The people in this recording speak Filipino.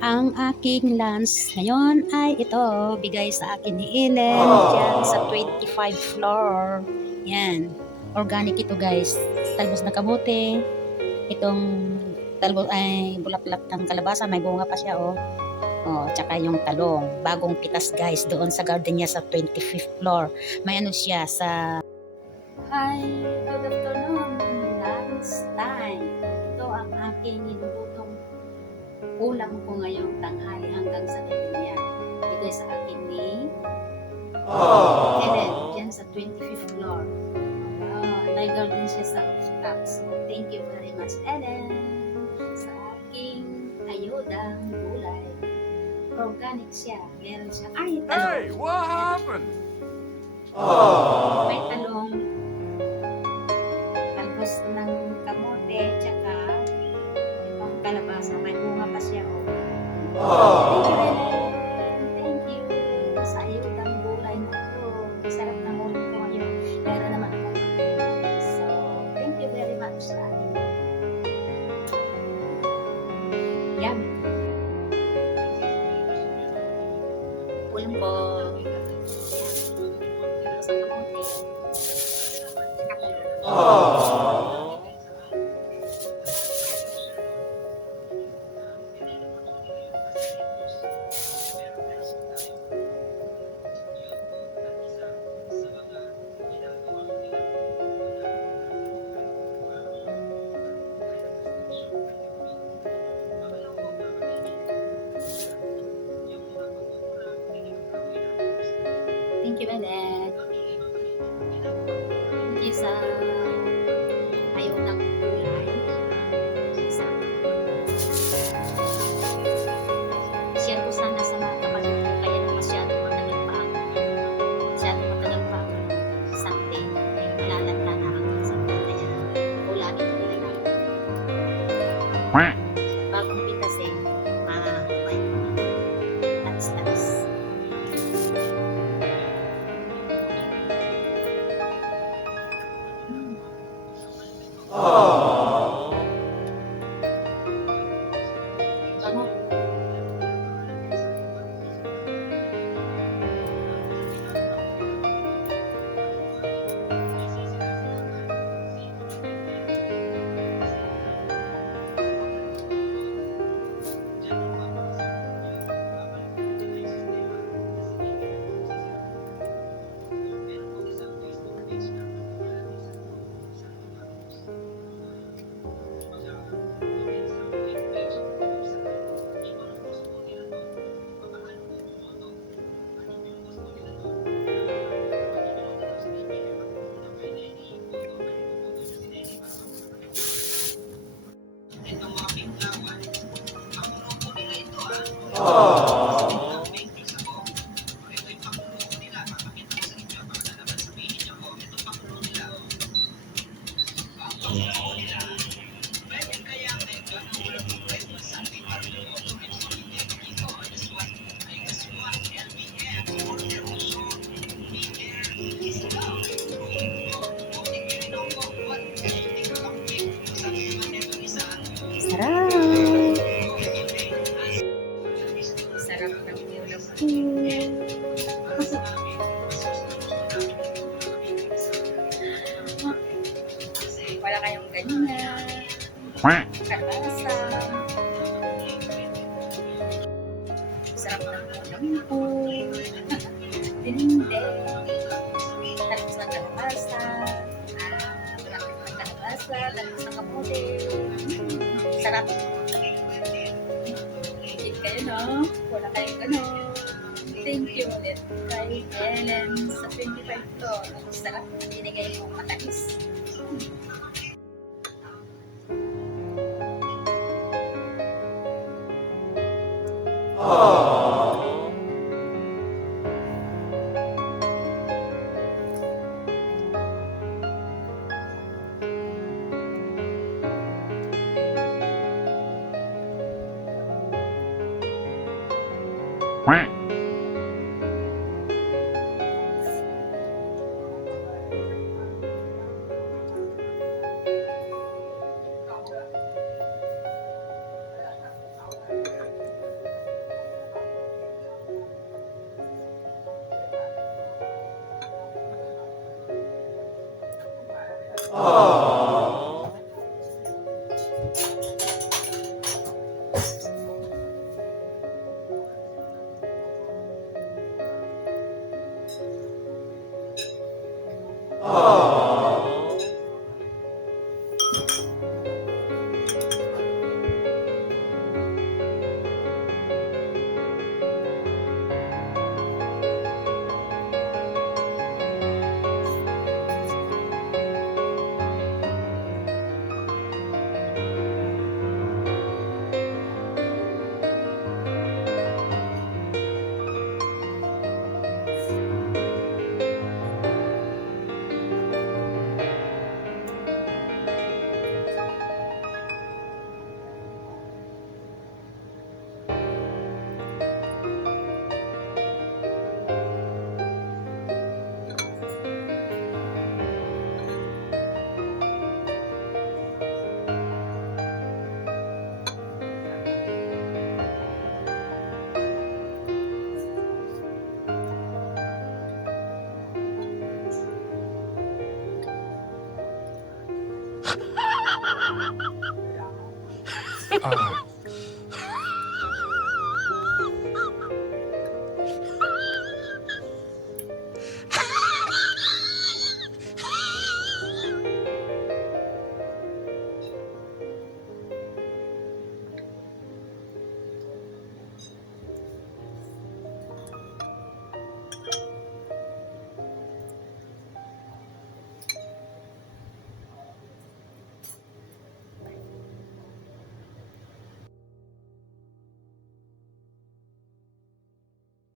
Ang aking lunch ngayon ay ito, bigay sa akin ni Ellen dyan sa 25 floor. Yan, organic ito guys. Talbos na kamote, itong talbos ay bulaklak ng kalabasa, may bunga pa siya oh. Oh, tsaka yung talong, bagong pitas guys doon sa garden niya sa 25th floor. May ano siya sa Hi, good afternoon, lunch time. Ito ang aking nilulutong ulam ko ngayong tanghali hanggang sa ganyan. Bigay sa akin ni Ellen, dyan sa 25th floor. Nag-garden siya sa rooftop. So, thank you very much, Ellen, sa aking ayodang gulay. Organic siya. Meron siya. Ay, talong. Hey, what happened? May talong, talbos ng kamote, tsaka itong kalabasa. May bunga pa siya. Thank you, Ellen. Thank you. Sa ayodang gulay na ito. Sarap na ulam ko ngayon. Meron naman ako. So, thank you very much sa akin. Yan. Ulam ko. Sa kamote. Tsaka talong. Thank you, Ellen. Thank you sa ayodang gulay. Share ko sana sa mga kapatid ko kaya na masyado matagal pa ako. Masyado matagal pa ako. Sunday. Malalanta na ako sa kanya. Ulangin ko na lang. Bagong pitas eh. May tanis-tanis. Bango. Sarap! Sarap ng ulam ko. Wala kayong ganyan. Kalasa. Sarap ng ulam ko. Dininde. Talbos ng kalabasa. Bulaklak ng kalabasa. Talbos ng kamote. Sarap. Eat kayo, no? Wala kayong gano'n. Thank you ulit kay Ellen sa 25 to. Sarap. Binigay mo matamis. Ah,